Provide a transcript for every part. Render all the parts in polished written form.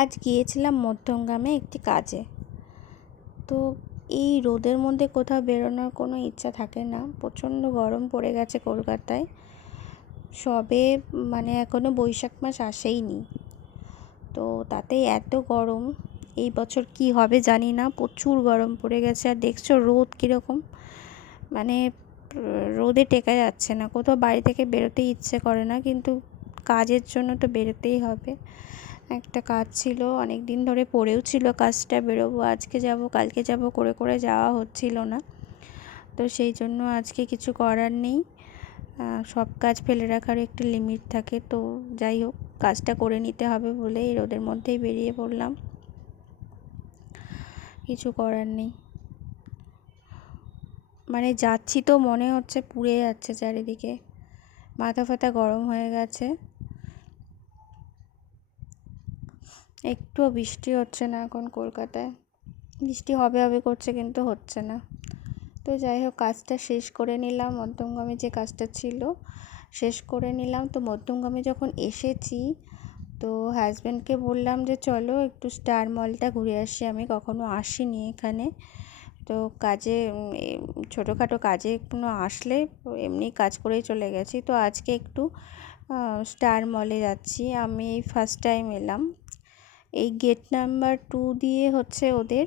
আজ গিয়েছিলাম মধ্যমগ্রামে একটি কাজে। তো এই রোদের মধ্যে কোথাও বেরোনোর কোনো ইচ্ছা থাকে না। প্রচণ্ড গরম পড়ে গেছে কলকাতায়। সবে এখনও বৈশাখ মাস আসেইনি, তো তাতেই এত গরম। এই বছর কি হবে জানি না, প্রচুর গরম পড়ে গেছে। আর দেখছো রোদ কীরকম, রোদে টেকা যাচ্ছে না। কোথাও বাড়ি থেকে বেরোতেই ইচ্ছে করে না, কিন্তু কাজের জন্য তো বেরোতেই হবে। একটা কাজ ছিল, অনেক দিন ধরে পড়েও ছিল কাজটা, বেরোবো আজকে যাব কালকে যাব করে করে যাওয়া হচ্ছিল না। তো সেই জন্য আজকে কিছু করার নেই, সব কাজ ফেলে রাখার একটি লিমিট থাকে। তো যাই হোক, কাজটা করে নিতে হবে বলে এই রোদের মধ্যেই বেরিয়ে পড়লাম, কিছু করার নেই। যাচ্ছি তো মনে হচ্ছে পুড়ে যাচ্ছে চারিদিকে, মাথা ফাথা গরম হয়ে গেছে। একটুও বৃষ্টি হচ্ছে না এখন কলকাতায়, বৃষ্টি হবে হবে করছে কিন্তু হচ্ছে না। তো যাই হোক, কাজটা শেষ করে নিলাম, মধ্যমগ্রামে যে কাজটা ছিল শেষ করে নিলাম। তো মধ্যমগ্রামে যখন এসেছি, তো হাজব্যান্ডকে বললাম যে চলো একটু স্টার মলটা ঘুরে আসি, আমি কখনো আসিনি এখানে। তো কাজে ছোটোখাটো কাজে কোনো আসলে এমনি কাজ করেই চলে গেছি। তো আজকে একটু স্টার মলে যাচ্ছি, আমি এই ফার্স্ট টাইম এলাম। এই গেট নাম্বার 2 দিয়ে হচ্ছে ওদের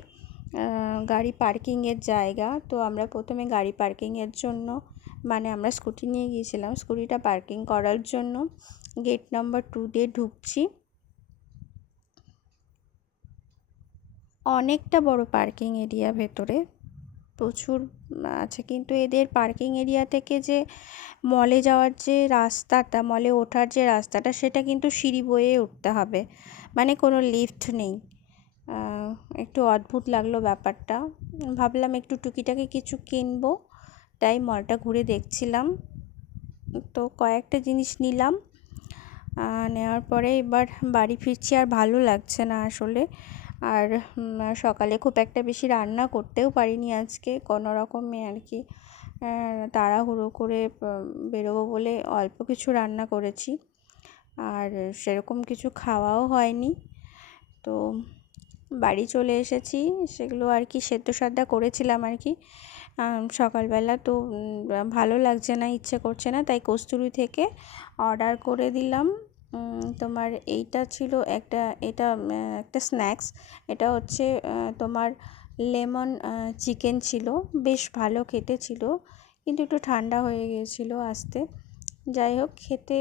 গাড়ি পার্কিংয়ের জায়গা। তো আমরা প্রথমে গাড়ি পার্কিংয়ের জন্য আমরা স্কুটি নিয়ে গিয়েছিলাম, স্কুটিটা পার্কিং করার জন্য গেট নাম্বার 2 দিয়ে ঢুকছি। অনেকটা বড় পার্কিং এরিয়া, ভেতরে প্রচুর আছে। কিন্তু এদের পার্কিং এরিয়া থেকে যে মলে যাওয়ার যে রাস্তাটা, মলে ওঠার যে রাস্তাটা, সেটা কিন্তু সিঁড়ি বয়ে উঠতে হবে, কোনো লিফট নেই। একটু অদ্ভুত লাগলো ব্যাপারটা। ভাবলাম একটু টুকিটাকি কিছু কিনবো, তাই মলটা ঘুরে দেখছিলাম। তো কয়েকটা জিনিস নিলাম, নেওয়ার পরে এবার বাড়ি ফিরছি। আর ভালো লাগছে না আসলে। আর সকালে খুব একটা বেশি রান্না করতেও পারিনি আজকে, কোনো রকমে আর কি তাড়াহুড়ো করে বেরোবো বলে অল্প কিছু রান্না করেছি, আর সেরকম কিছু খাওয়াও হয়নি। তো বাড়ি চলে এসেছি, সেগুলো আর কি সেদ্ধ সাদ্ধা করেছিলাম আর কি সকালবেলা। তো ভালো লাগছে না, ইচ্ছে করছে না, তাই কস্তুরি থেকে অর্ডার করে দিলাম। তোমার এইটা ছিল এটা একটা স্ন্যাক্স। এটা হচ্ছে তোমার লেমন চিকেন ছিল, বেশ ভালো খেতে ছিল, কিন্তু একটু ঠান্ডা হয়ে গিয়েছিল আসতে। যাই হোক, খেতে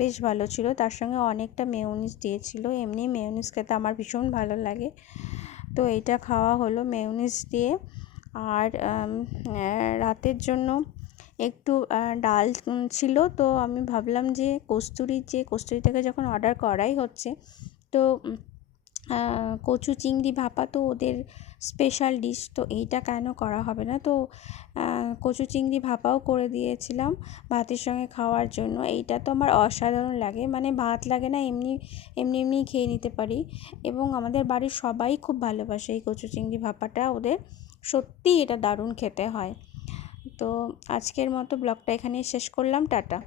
বেশ ভালো ছিল। তার সঙ্গে অনেকটা মেয়োনিজ দিয়েছিল, এমনি মেয়োনিজ খেতে আমার ভীষণ ভালো লাগে। তো এইটা খাওয়া হলো মেয়োনিজ দিয়ে। আর রাতের জন্য একটু ডাল ছিল। তো আমি ভাবলাম যে কস্তুরি থেকে যখন অর্ডার করাই হচ্ছে, তো কচু চিংড়ি ভাপা তো ওদের স্পেশাল ডিশ, তো এইটা কেন করা হবে না। তো কচু চিংড়ি ভাপাও করে দিয়েছিলাম ভাতের সঙ্গে খাওয়ার জন্য। এইটা তো আমার অসাধারণ লাগে, ভাত লাগে না, এমনি খেয়ে নিতে পারি। এবং আমাদের বাড়ির সবাই খুব ভালোবাসে এই কচু চিংড়ি ভাপাটা, ওদের সত্যিই এটা দারুণ খেতে হয়। তো আজকের মতো ব্লগটা এখানেই শেষ করলাম, টাটা।